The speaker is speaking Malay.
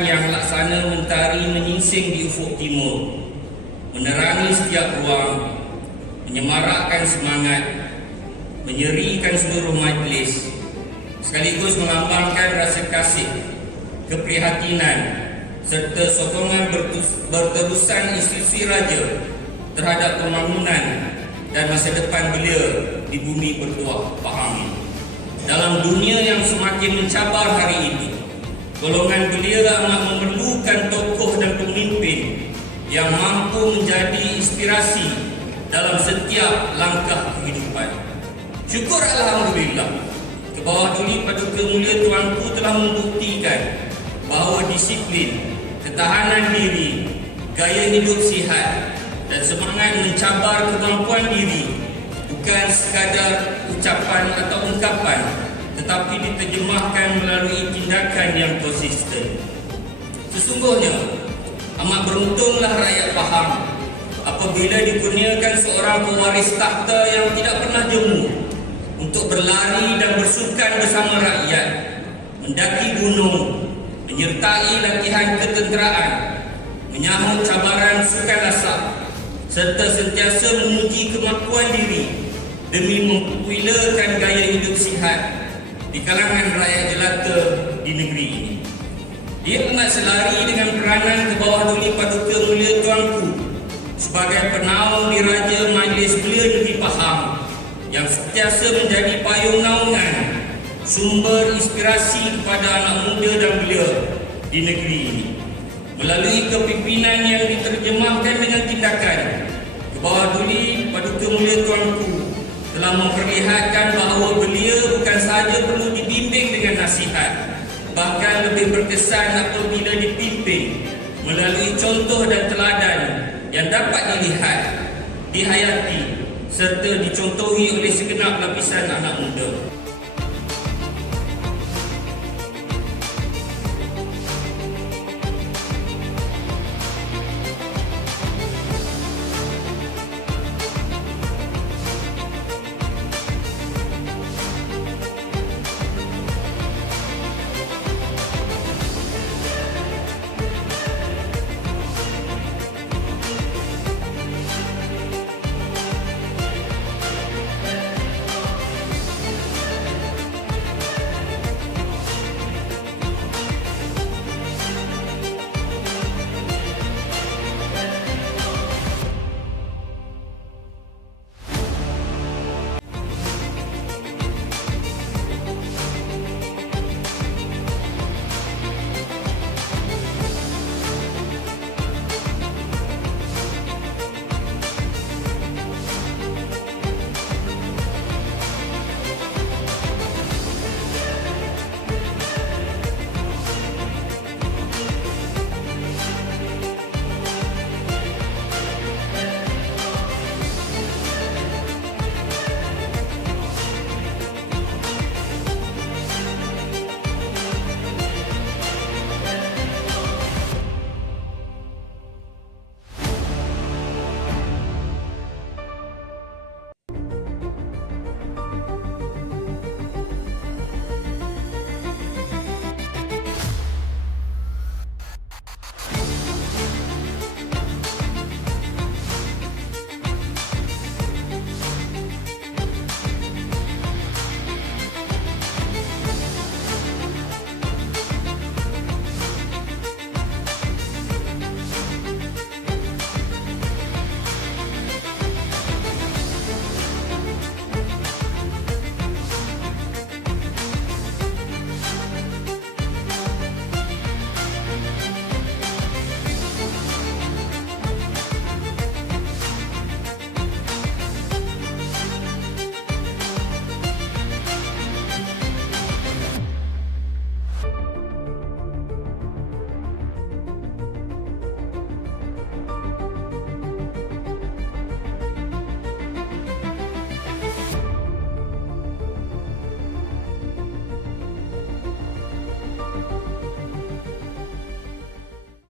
bintang yang laksana mentari menyingsing di ufuk timur, menerangi setiap ruang, menyemarakkan semangat, menyerikan seluruh majlis, sekaligus melambangkan rasa kasih, keprihatinan serta sokongan berterusan institusi raja terhadap pembangunan dan masa depan belia di bumi bertuah Pahang ini. Dalam dunia yang semakin mencabar hari ini, golongan belia amat memerlukan tokoh dan pemimpin yang mampu menjadi inspirasi dalam setiap langkah kehidupan. Syukur Alhamdulillah, ke bawah Duli Paduka Mulia Tuanku telah membuktikan bahawa disiplin, ketahanan diri, gaya hidup sihat dan semangat mencabar kemampuan diri bukan sekadar ucapan atau ungkapan, tetapi diterjemahkan melalui tindakan yang konsisten. Sesungguhnya amat beruntunglah rakyat Pahang apabila dikurniakan seorang pewaris takhta yang tidak pernah jemu untuk berlari dan bersukan bersama rakyat, mendaki gunung, menyertai latihan ketenteraan, menyahut cabaran sukan lasak, serta sentiasa menguji kemampuan diri demi mempopularkan gaya hidup sihat di kalangan rakyat jelata di negeri ini. Dia amat selari dengan peranan ke bawah Duli Paduka Mulia Tuanku sebagai penaung diraja Majlis Belia Negeri Pahang yang sentiasa menjadi payung naungan, sumber inspirasi kepada anak muda dan belia di negeri ini. Melalui kepimpinan yang diterjemahkan dengan tindakan, ke bawah Duli Paduka Mulia Tuanku telah memperlihatkan bahawa belia bukan sahaja perlu dibimbing dengan nasihat, bahkan lebih berkesan apabila dipimpin melalui contoh dan teladan yang dapat dilihat, dihayati serta dicontohi oleh segenap lapisan anak muda.